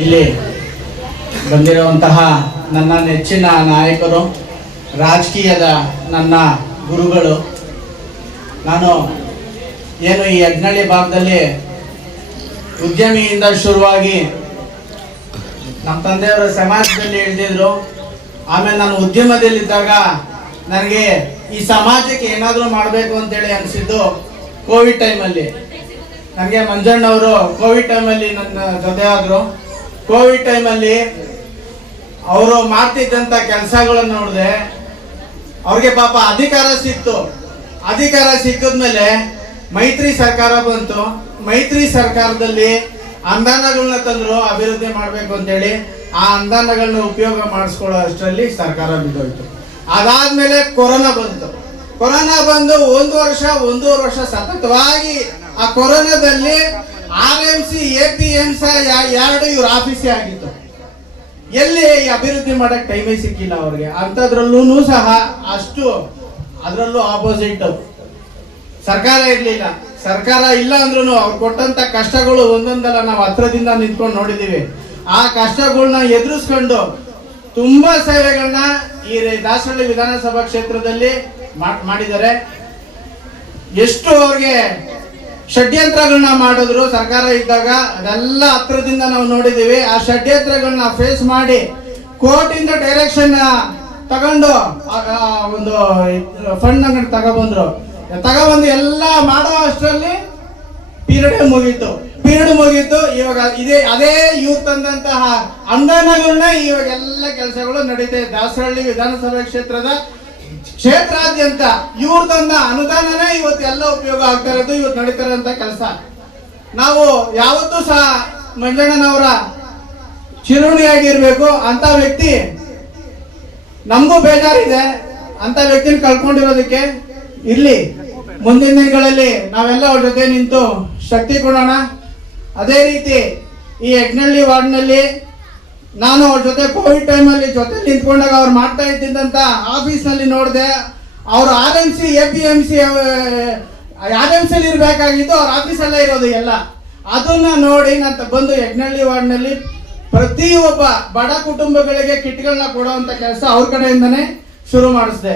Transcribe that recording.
ಇಲ್ಲಿ ಬಂದಿರುವಂತಹ ನನ್ನ ನೆಚ್ಚಿನ ನಾಯಕರು, ರಾಜಕೀಯದ ನನ್ನ ಗುರುಗಳು. ನಾನು ಏನು ಈ ಯಜ್ಞಳ್ಳಿ ಭಾಗದಲ್ಲಿ ಉದ್ಯಮಿಯಿಂದ ಶುರುವಾಗಿ ನಮ್ಮ ತಂದೆಯವರು ಸಮಾಜದಲ್ಲಿ ಇಳಿದಿದ್ರು. ಆಮೇಲೆ ನಾನು ಉದ್ಯಮದಲ್ಲಿದ್ದಾಗ ನನಗೆ ಈ ಸಮಾಜಕ್ಕೆ ಏನಾದರೂ ಮಾಡಬೇಕು ಅಂತೇಳಿ ಅನಿಸಿದ್ದು ಕೋವಿಡ್ ಟೈಮಲ್ಲಿ. ನನಗೆ ಮಂಜಣ್ಣವರು ಕೋವಿಡ್ ಟೈಮಲ್ಲಿ ನನ್ನ ಜೊತೆ ಆದರು. ಕೋವಿಡ್ ಟೈಮಲ್ಲಿ ಅವರು ಮಾಡ್ತಿದ್ದಂಥ ಕೆಲಸಗಳನ್ನು ನೋಡಿದೆ. ಅವ್ರಿಗೆ ಪಾಪ ಅಧಿಕಾರ ಸಿಕ್ತು. ಅಧಿಕಾರ ಸಿಕ್ಕಿದ್ಮೇಲೆ ಮೈತ್ರಿ ಸರ್ಕಾರ ಬಂತು. ಮೈತ್ರಿ ಸರ್ಕಾರದಲ್ಲಿ ಅನುದಾನಗಳನ್ನ ತಂದ್ರು ಅಭಿವೃದ್ಧಿ ಮಾಡಬೇಕು ಅಂತೇಳಿ. ಆ ಅನುದಾನಗಳನ್ನ ಉಪಯೋಗ ಮಾಡಿಸ್ಕೊಳ್ಳೋ ಅಷ್ಟರಲ್ಲಿ ಸರ್ಕಾರ ಬಿದ್ದೋಯ್ತು. ಅದಾದ್ಮೇಲೆ ಕೊರೋನಾ ಬಂತು. ಕೊರೋನಾ ಬಂದು ಒಂದೂವರೆ ವರ್ಷ ಸತತವಾಗಿ ಆ ಕೊರೋನಾದಲ್ಲಿ RMC APMC ಎರಡು ಇವ್ರ ಆಫೀಸೇ ಆಗಿತ್ತು. ಎಲ್ಲಿ ಅಭಿವೃದ್ಧಿ ಮಾಡಕ್ ಟೈಮೇ ಸಿಕ್ಕಿಲ್ಲ ಅವ್ರಿಗೆ. ಅಂಥದ್ರಲ್ಲೂ ಸಹ ಅಷ್ಟು ಅದರಲ್ಲೂ ಆಪೋಸಿಟ್ ಸರ್ಕಾರ ಇರ್ಲಿಲ್ಲ. ಸರ್ಕಾರ ಇಲ್ಲ ಅಂದ್ರೂ ಅವ್ರು ಕೊಟ್ಟಂತ ಕಷ್ಟಗಳು ಒಂದೊಂದಲ್ಲ ನಾವು ಹತ್ರದಿಂದ ನಿಂತ್ಕೊಂಡು ನೋಡಿದೀವಿ. ಆ ಕಷ್ಟಗಳನ್ನ ಎದುರಿಸ್ಕೊಂಡು ತುಂಬಾ ಸೇವೆಗಳನ್ನ ಈ ದಾಸರಳ್ಳಿ ವಿಧಾನಸಭಾ ಕ್ಷೇತ್ರದಲ್ಲಿ ಮಾಡಿದ್ದಾರೆ. ಎಷ್ಟು ಅವ್ರಿಗೆ ಷಡ್ಯಂತ್ರಗಳನ್ನ ಮಾಡಿದ್ರು ಸರ್ಕಾರ ಇದ್ದಾಗ, ಅದೆಲ್ಲ ಹತ್ರದಿಂದ ನಾವು ನೋಡಿದೀವಿ. ಆ ಷಡ್ಯಂತ್ರಗಳನ್ನ ಫೇಸ್ ಮಾಡಿ ಕೋರ್ಟಿಂದ ಡೈರೆಕ್ಷನ್ ತಗೊಂಡು ಒಂದು ಫಂಡ್ ತಗೊಬಂದ್ರು. ತಗೊಬಂದು ಎಲ್ಲ ಮಾಡೋ ಅಷ್ಟರಲ್ಲಿ ಪೀರಿಯಡ್ ಮುಗೀತು. ಇವಾಗ ಅದೇ ಇವ್ರು ತಂದಂತಹ ಅನುದಾನಗಳನ್ನ ಇವಾಗ ಎಲ್ಲ ಕೆಲಸಗಳು ನಡೀತಾ ಇದೆ. ದಾಸರಳ್ಳಿ ವಿಧಾನಸಭಾ ಕ್ಷೇತ್ರಾದ್ಯಂತ ಇವ್ರು ತಂದ ಅನುದಾನನೇ ಇವತ್ತು ಎಲ್ಲ ಉಪಯೋಗ ಆಗ್ತಾ ಇರೋದು, ಇವತ್ತು ನಡೀತಾ ಇರೋಂಥ ಕೆಲಸ. ನಾವು ಯಾವತ್ತೂ ಸಹ ಮಂಜಣ್ಣನವರ ಚಿರುಣಿಯಾಗಿರ್ಬೇಕು. ಅಂತ ವ್ಯಕ್ತಿ ನಮಗೂ ಬೇಜಾರಿದೆ, ಅಂತ ವ್ಯಕ್ತಿನ ಕಳ್ಕೊಂಡಿರೋದಕ್ಕೆ. ಇರ್ಲಿ, ಮುಂದಿನ ದಿನಗಳಲ್ಲಿ ನಾವೆಲ್ಲ ಅವ್ರ ಜೊತೆ ನಿಂತು ಶಕ್ತಿ ಕೊಡೋಣ. ಅದೇ ರೀತಿ ಈ ಯಜ್ಞಳ್ಳಿ ವಾರ್ಡ್ನಲ್ಲಿ ನಾನು ಅವ್ರ ಜೊತೆ ಕೋವಿಡ್ ಟೈಮಲ್ಲಿ ಜೊತೆ ನಿಂತ್ಕೊಂಡಾಗ ಅವ್ರು ಮಾಡ್ತಾ ಇದ್ದಂತ ಆಫೀಸ್ನಲ್ಲಿ ನೋಡಿದೆ. ಅವ್ರು RMC APMC ಇರಬೇಕಾಗಿದ್ದು ಅವ್ರ ಆಫೀಸಲ್ಲೇ ಇರೋದು ಎಲ್ಲ. ಅದನ್ನ ನೋಡಿ ನಾನು ಬಂದು ಯಜ್ಞಳ್ಳಿ ವಾರ್ಡ್ನಲ್ಲಿ ಪ್ರತಿಯೊಬ್ಬ ಬಡ ಕುಟುಂಬಗಳಿಗೆ ಕಿಟ್ಗಳನ್ನ ಕೊಡುವಂತ ಕೆಲಸ ಅವ್ರ ಕಡೆಯಿಂದನೇ ಶುರು ಮಾಡಿಸಿದೆ.